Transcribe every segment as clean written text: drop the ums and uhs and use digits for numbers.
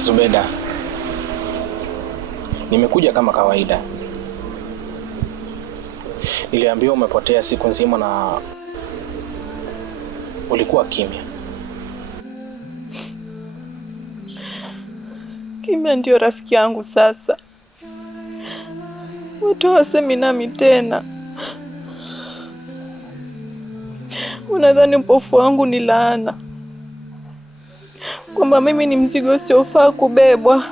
Zubeda, nimekuja kama kawaida. Niliambiwa umepotea siku nzima na ulikuwa kimya. Kimya ndio rafiki yangu sasa. Watu hawasemi nami tena. Unadhani upofu wangu ni laana, kwamba mimi ni mzigo usiofaa kubebwa.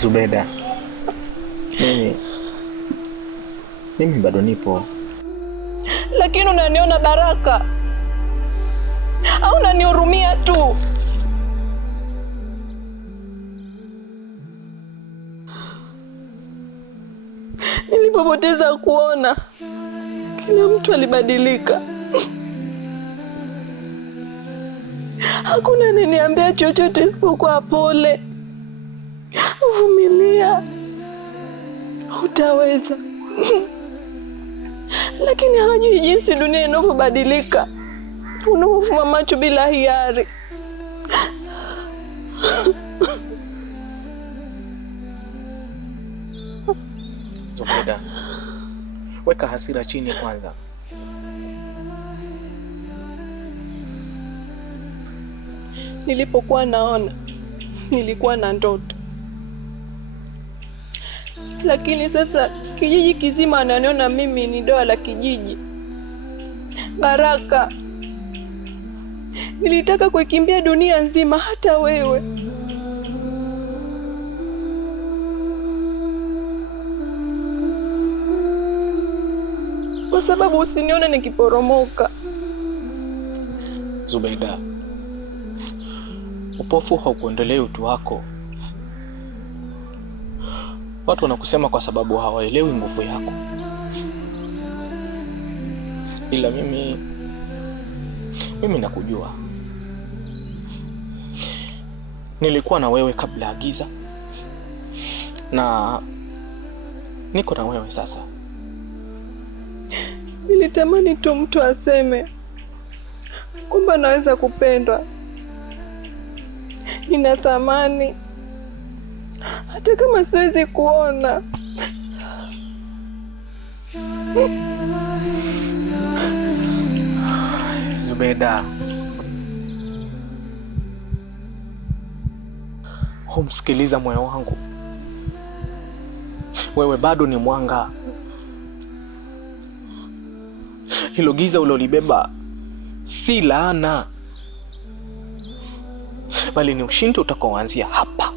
Zubeda, mimi bado nipo. Lakini unaniona Baraka au unanihurumia tu? Nilipopoteza kuona, kila mtu alibadilika. Hakuna ananiambia chochote isipokuwa pole, vumilia, utaweza. Lakini hawajui jinsi dunia inavyobadilika, unavyofuma macho bila hiari. Zubeda, weka hasira chini kwanza. Nilipokuwa naona, nilikuwa na ndoto. Lakini sasa kijiji kizima ananiona mimi ni doa la kijiji. Baraka, nilitaka kuikimbia dunia nzima, hata wewe. Kwa sababu usinione nikiporomoka. Zubeda, upofu haukuendelea utu wako. Watu wanakusema kwa sababu hawaelewi nguvu yako. Ila mimi nakujua. Nilikuwa na wewe kabla ya giza, na niko na wewe sasa. Nilitamani tu mtu aseme kwamba naweza kupendwa, nina thamani, hata kama siwezi kuona. Zubeda, humsikiliza moyo wangu. Wewe bado ni mwanga. Hilo giza ulolibeba si laana, bali ni ushindi utakaoanzia hapa.